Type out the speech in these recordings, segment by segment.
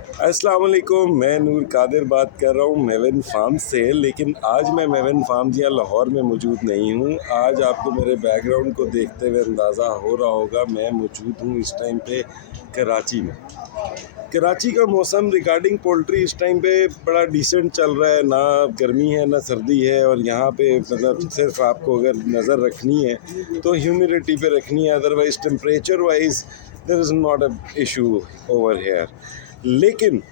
अस्सलाम वालेकुम, मैं नूर कादिर बात कर रहा हूँ मेवन फार्म से। लेकिन आज मैं मेवन फार्म या लाहौर में मौजूद नहीं हूँ। आज आपको मेरे बैकग्राउंड को देखते हुए अंदाज़ा हो रहा होगा मैं मौजूद हूँ इस टाइम पे कराची में। कराची का मौसम रिगार्डिंग पोल्ट्री इस टाइम पे बड़ा डिसेंट चल रहा है, ना गर्मी है ना सर्दी है। और यहाँ पे मतलब सिर्फ आपको अगर नज़र रखनी है तो ह्यूमिडिटी पे रखनी है, otherwise temperature wise there is not a issue over here. लेकिन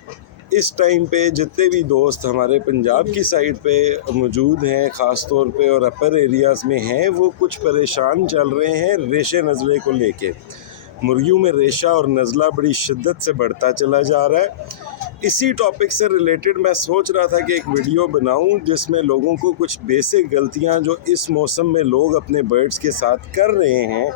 इस टाइम पे जितने भी दोस्त हमारे पंजाब की साइड पे मौजूद हैं ख़ास तौर पे और अपर एरियाज़ में हैं, वो कुछ परेशान चल रहे हैं रेशे नज़ले को लेके। मुर्गियों में रेशा और नज़ला बड़ी शिद्दत से बढ़ता चला जा रहा है। इसी टॉपिक से रिलेटेड मैं सोच रहा था कि एक वीडियो बनाऊं जिसमें लोगों को कुछ बेसिक गलतियां जो इस मौसम में लोग अपने बर्ड्स के साथ कर रहे हैं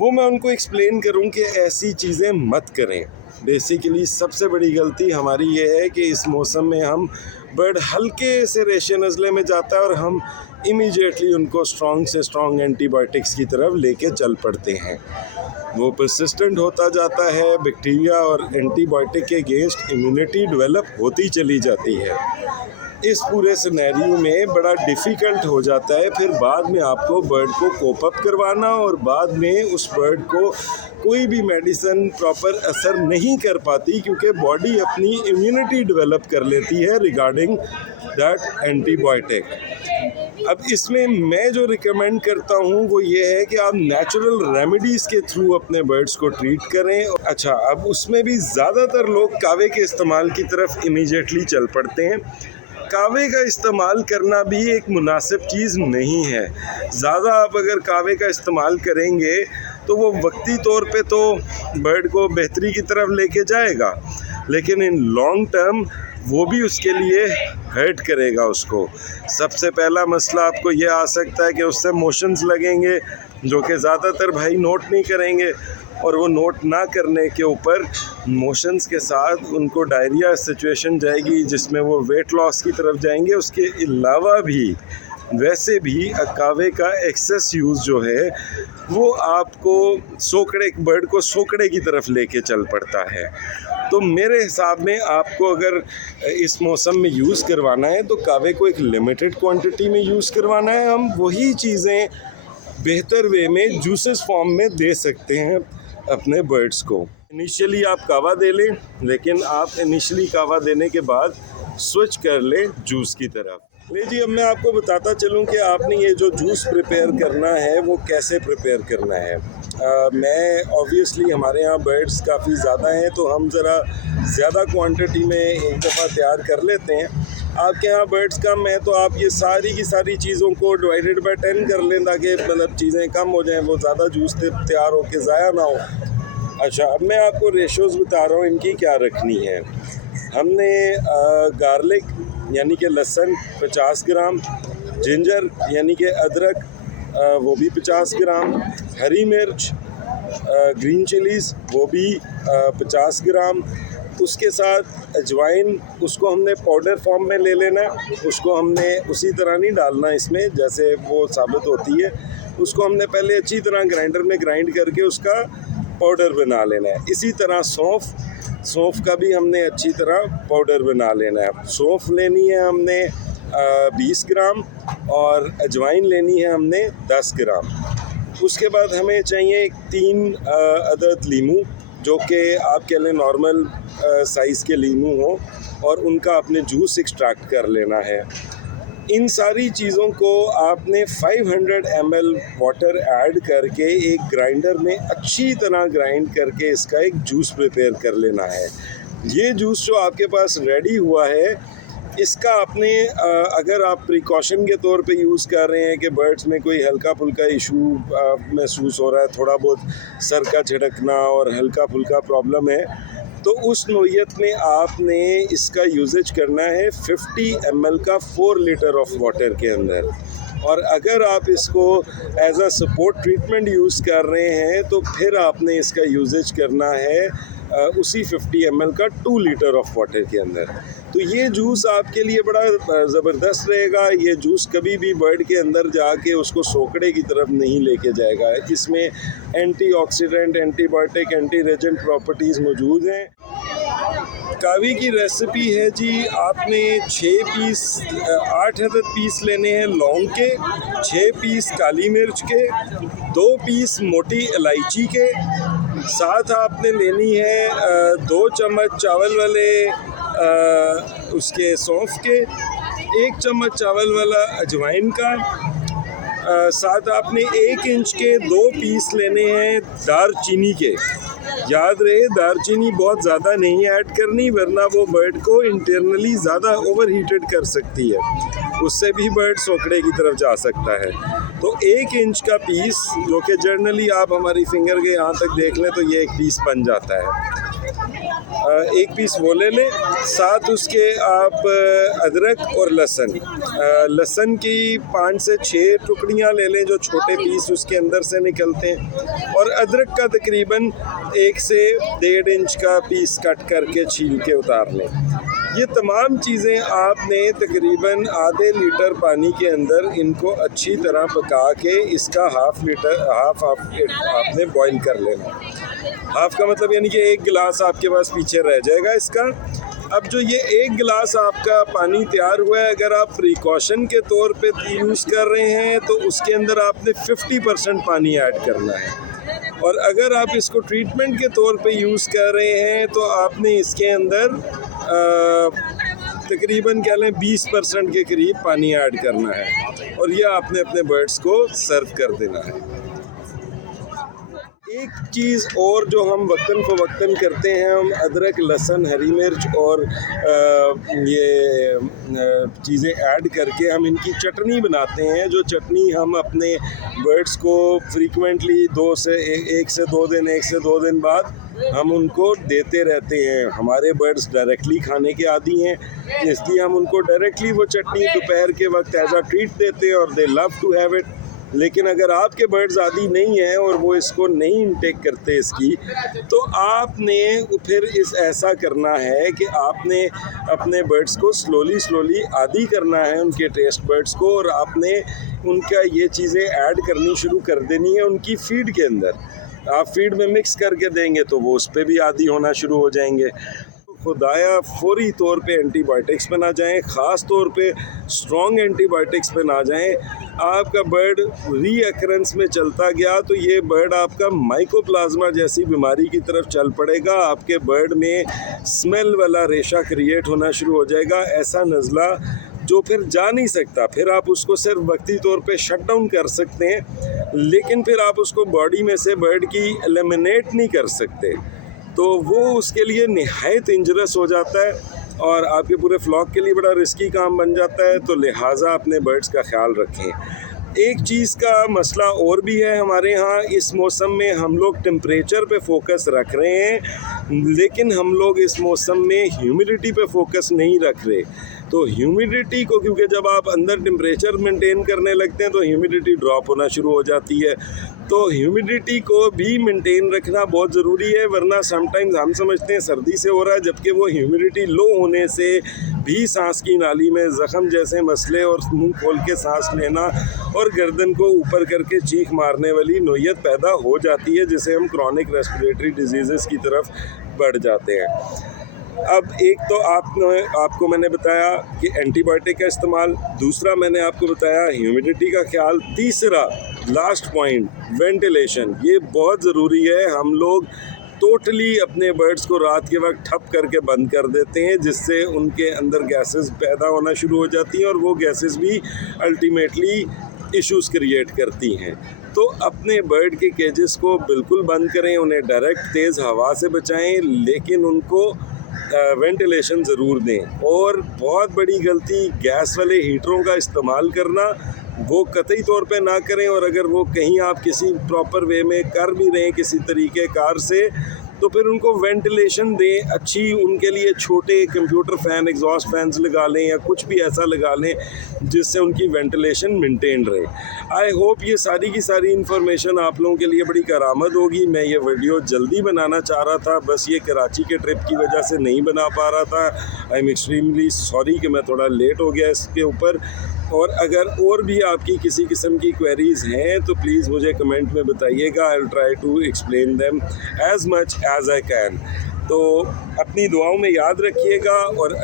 वो मैं उनको एक्सप्लेन करूं कि ऐसी चीज़ें मत करें। बेसिकली सबसे बड़ी गलती हमारी ये है कि इस मौसम में हम बर्ड हल्के से रेशे नज़ले में जाता है और हम इमीडिएटली उनको स्ट्रॉन्ग से स्ट्रॉन्ग एंटीबायोटिक्स की तरफ लेके चल पड़ते हैं। वो परसिस्टेंट होता जाता है, बैक्टीरिया और एंटीबायोटिक के अगेंस्ट इम्यूनिटी डेवलप होती चली जाती है। इस पूरे सिनेरियो में बड़ा डिफ़िकल्ट हो जाता है फिर बाद में आपको बर्ड को कोप अप करवाना, और बाद में उस बर्ड को कोई भी मेडिसिन प्रॉपर असर नहीं कर पाती क्योंकि बॉडी अपनी इम्यूनिटी डेवलप कर लेती है रिगार्डिंग दैट एंटीबायोटिक। अब इसमें मैं जो रिकमेंड करता हूँ वो ये है कि आप नेचुरल रेमेडीज़ के थ्रू अपने बर्ड्स को ट्रीट करें। अच्छा, अब उसमें भी ज़्यादातर लोग कावे के इस्तेमाल की तरफ इमीडिएटली चल पड़ते हैं। कावे का इस्तेमाल करना भी एक मुनासिब चीज़ नहीं है। ज़्यादा आप अगर कावे का इस्तेमाल करेंगे तो वो वक्ती तौर पे तो बर्ड को बेहतरी की तरफ लेके जाएगा, लेकिन इन लॉन्ग टर्म वो भी उसके लिए हर्ट करेगा उसको। सबसे पहला मसला आपको ये आ सकता है कि उससे मोशंस लगेंगे जो कि ज़्यादातर भाई नोट नहीं करेंगे, और वो नोट ना करने के ऊपर मोशंस के साथ उनको डायरिया सिचुएशन जाएगी जिसमें वो वेट लॉस की तरफ जाएंगे। उसके अलावा भी वैसे भी कावे का एक्सेस यूज़ जो है वो आपको बर्ड को सोकड़े की तरफ लेके चल पड़ता है। तो मेरे हिसाब में आपको अगर इस मौसम में यूज़ करवाना है तो कावे को एक लिमिटेड क्वांटिटी में यूज़ करवाना है। हम वही चीज़ें बेहतर वे में जूसेस फॉर्म में दे सकते हैं अपने बर्ड्स को। इनिशियली आप कावा दे लें, लेकिन आप इनिशियली कावा देने के बाद स्विच कर लें जूस की तरफ। जी, अब मैं आपको बताता चलूं कि आपने ये जो जूस प्रिपेयर करना है वो कैसे प्रिपेयर करना है। मैं ऑब्वियसली हमारे यहाँ बर्ड्स काफ़ी ज़्यादा हैं तो हम ज़रा ज़्यादा क्वांटिटी में एक दफ़ा तैयार कर लेते हैं। आपके यहाँ बर्ड्स कम है तो आप ये सारी की सारी चीज़ों को डिवाइडेड बाय 10 कर लें ताकि मतलब चीज़ें कम हो जाएं, वो ज़्यादा जूस तैयार हो के ज़ाया ना हो। अच्छा, अब मैं आपको रेशोज़ बता रहा हूँ इनकी क्या रखनी है। हमने गार्लिक यानी कि लहसुन 50 ग्राम, जिंजर यानी कि अदरक वो भी 50 ग्राम, हरी मिर्च ग्रीन चिलीज़ वो भी 50 ग्राम, उसके साथ अजवाइन, उसको हमने पाउडर फॉर्म में ले लेना। उसको हमने उसी तरह नहीं डालना इसमें जैसे वो साबित होती है, उसको हमने पहले अच्छी तरह ग्राइंडर में ग्राइंड करके उसका पाउडर बना लेना है। इसी तरह सौंफ का भी हमने अच्छी तरह पाउडर बना लेना है। सौंफ लेनी है हमने 20 ग्राम और अजवाइन लेनी है हमने 10 ग्राम। उसके बाद हमें चाहिए 3 अदद लीमू जो कि आप कह लें नॉर्मल साइज़ के लीमू हो, और उनका आपने जूस एक्सट्रैक्ट कर लेना है। इन सारी चीज़ों को आपने 500 ml वाटर ऐड करके एक ग्राइंडर में अच्छी तरह ग्राइंड करके इसका एक जूस प्रिपेयर कर लेना है। ये जूस जो आपके पास रेडी हुआ है इसका आपने अगर आप प्रिकॉशन के तौर पे यूज़ कर रहे हैं कि बर्ड्स में कोई हल्का फुल्का इशू महसूस हो रहा है, थोड़ा बहुत सर का झटकना और हल्का फुल्का प्रॉब्लम है, तो उस नोयत में आपने इसका यूजेज करना है 50 ml का 4 लीटर ऑफ वाटर के अंदर। और अगर आप इसको as a support treatment use कर रहे हैं तो फिर आपने इसका यूजेज करना है उसी 50 ml का 2 लीटर ऑफ वाटर के अंदर। तो ये जूस आपके लिए बड़ा ज़बरदस्त रहेगा। ये जूस कभी भी बर्ड के अंदर जाके उसको सोकड़े की तरफ नहीं लेके जाएगा। इसमें antioxidant, antibiotic, anti Regent properties मौजूद हैं। कावी की रेसिपी है जी, आपने 8 अदद पीस लेने हैं लौंग के, 6 पीस काली मिर्च के, 2 पीस मोटी इलायची के, साथ आपने लेनी है 2 चम्मच चावल वाले उसके सौंफ के, 1 चम्मच चावल वाला अजवाइन का, साथ आपने 1 इंच के 2 पीस लेने हैं दारचीनी के। याद रहे दारचीनी बहुत ज़्यादा नहीं ऐड करनी, वरना वो बर्ड को इंटरनली ज़्यादा ओवर हीटेड कर सकती है, उससे भी बर्ड सोखड़े की तरफ जा सकता है। तो 1 इंच का पीस, जो कि जनरली आप हमारी फिंगर के यहाँ तक देख लें तो ये 1 पीस बन जाता है, 1 पीस वो ले लें। साथ उसके आप अदरक और लहसुन की 5 से 6 टुकड़ियाँ ले लें, जो छोटे पीस उसके अंदर से निकलते हैं, और अदरक का तकरीबन 1 से 1.5 इंच का पीस कट करके छील के उतार लें। ये तमाम चीज़ें आपने तकरीबन आधे लीटर पानी के अंदर इनको अच्छी तरह पका के इसका हाफ आपने बॉईल कर लेना। हाफ का मतलब यानी कि 1 गिलास आपके पास पीछे रह जाएगा इसका। अब जो ये 1 गिलास आपका पानी तैयार हुआ है, अगर आप प्रिकॉशन के तौर पे यूज़ कर रहे हैं तो उसके अंदर आपने 50% पानी ऐड करना है, और अगर आप इसको ट्रीटमेंट के तौर पे यूज़ कर रहे हैं तो आपने इसके अंदर तकरीबन कह लें 20% के करीब पानी ऐड करना है, और यह आपने अपने बर्ड्स को सर्व कर देना है। एक चीज़ और जो हम वक्तन फ़वक्तन करते हैं, हम अदरक, लहसुन, हरी मिर्च और ये चीज़ें ऐड करके हम इनकी चटनी बनाते हैं, जो चटनी हम अपने बर्ड्स को फ्रीक्वेंटली 1 से 2 दिन बाद हम उनको देते रहते हैं। हमारे बर्ड्स डायरेक्टली खाने के आदी हैं, इसलिए हम उनको डायरेक्टली वो चटनी दोपहर के वक्त एज अ ट्रीट देते हैं, और they love to have it. लेकिन अगर आपके बर्ड्स आदी नहीं हैं और वो इसको नहीं इंटेक करते इसकी, तो आपने फिर ऐसा करना है कि आपने अपने बर्ड्स को स्लोली आदी करना है उनके टेस्ट बर्ड्स को, और आपने उनका ये चीज़ें ऐड करनी शुरू कर देनी है उनकी फीड के अंदर। आप फीड में मिक्स करके देंगे तो वो उस पर भी आदी होना शुरू हो जाएंगे। खुदाया फौरी तौर पे एंटीबायोटिक्स पे ना जाएं, ख़ास तौर पे स्ट्रॉन्ग एंटीबायोटिक्स पे ना जाएं। आपका बर्ड रीअकरेंस में चलता गया तो ये बर्ड आपका माइकोप्लाज्मा जैसी बीमारी की तरफ चल पड़ेगा, आपके बर्ड में स्मेल वाला रेशा क्रिएट होना शुरू हो जाएगा, ऐसा नज़ला जो फिर जा नहीं सकता। फिर आप उसको सिर्फ वक्ती तौर पे शट डाउन कर सकते हैं, लेकिन फिर आप उसको बॉडी में से बर्ड की एलिमिनेट नहीं कर सकते, तो वो उसके लिए निहायत इंजरस हो जाता है और आपके पूरे फ्लॉक के लिए बड़ा रिस्की काम बन जाता है। तो लिहाजा अपने बर्ड्स का ख्याल रखें। एक चीज़ का मसला और भी है हमारे यहाँ, इस मौसम में हम लोग टेम्परेचर पे फोकस रख रहे हैं, लेकिन हम लोग इस मौसम में ह्यूमिडिटी पे फोकस नहीं रख रहे। तो ह्यूमिडिटी को, क्योंकि जब आप अंदर टेम्परेचर मेंटेन करने लगते हैं तो ह्यूमिडिटी ड्रॉप होना शुरू हो जाती है, तो ह्यूमिडिटी को भी मेंटेन रखना बहुत ज़रूरी है, वरना समटाइम्स हम समझते हैं सर्दी से हो रहा है, जबकि वो ह्यूमिडिटी लो होने से भी सांस की नाली में ज़ख़म जैसे मसले और मुंह खोल के सांस लेना और गर्दन को ऊपर करके चीख मारने वाली नोयत पैदा हो जाती है, जिसे हम क्रॉनिक रेस्पिरेटरी डिजीज़ की तरफ बढ़ जाते हैं। अब एक तो आपको मैंने बताया कि एंटीबायोटिक का इस्तेमाल, दूसरा मैंने आपको बताया ह्यूमिडिटी का ख्याल, तीसरा लास्ट पॉइंट वेंटिलेशन, ये बहुत ज़रूरी है। हम लोग टोटली अपने बर्ड्स को रात के वक्त ठप करके बंद कर देते हैं, जिससे उनके अंदर गैसेस पैदा होना शुरू हो जाती हैं और वो गैसेस भी अल्टीमेटली इश्यूज़ क्रिएट करती हैं। तो अपने बर्ड के केजेस को बिल्कुल बंद करें, उन्हें डायरेक्ट तेज़ हवा से बचाएं, लेकिन उनको वेंटिलेशन ज़रूर दें। और बहुत बड़ी गलती गैस वाले हीटरों का इस्तेमाल करना, वो कतई तौर पे ना करें, और अगर वो कहीं आप किसी प्रॉपर वे में कर भी रहे हैं किसी तरीके कार से, तो फिर उनको वेंटिलेशन दें अच्छी, उनके लिए छोटे कंप्यूटर फ़ैन, एग्जॉस्ट फैंस लगा लें या कुछ भी ऐसा लगा लें जिससे उनकी वेंटिलेशन मेंटेन रहे। आई होप ये सारी की सारी इन्फॉर्मेशन आप लोगों के लिए बड़ी करामद होगी। मैं ये वीडियो जल्दी बनाना चाह रहा था, बस ये कराची के ट्रिप की वजह से नहीं बना पा रहा था। आई एम एक्सट्रीमली सॉरी कि मैं थोड़ा लेट हो गया इसके ऊपर। और अगर और भी आपकी किसी किस्म की क्वेरीज़ हैं तो प्लीज़ मुझे कमेंट में बताइएगा। I will try to explain them as much as I can. तो अपनी दुआओं में याद रखिएगा और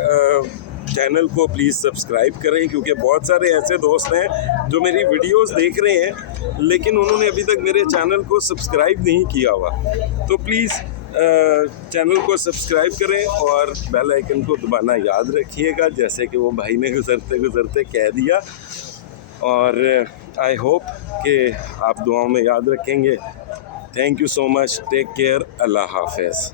चैनल को प्लीज़ सब्सक्राइब करें, क्योंकि बहुत सारे ऐसे दोस्त हैं जो मेरी वीडियोस देख रहे हैं लेकिन उन्होंने अभी तक मेरे चैनल को सब्सक्राइब नहीं किया हुआ। तो प्लीज़ चैनल को सब्सक्राइब करें और बेल आइकन को दबाना याद रखिएगा, जैसे कि वो भाई ने गुज़रते गुज़रते कह दिया। और आई होप कि आप दुआओं में याद रखेंगे। Thank you so much, take care, अल्लाह हाफ़िज़।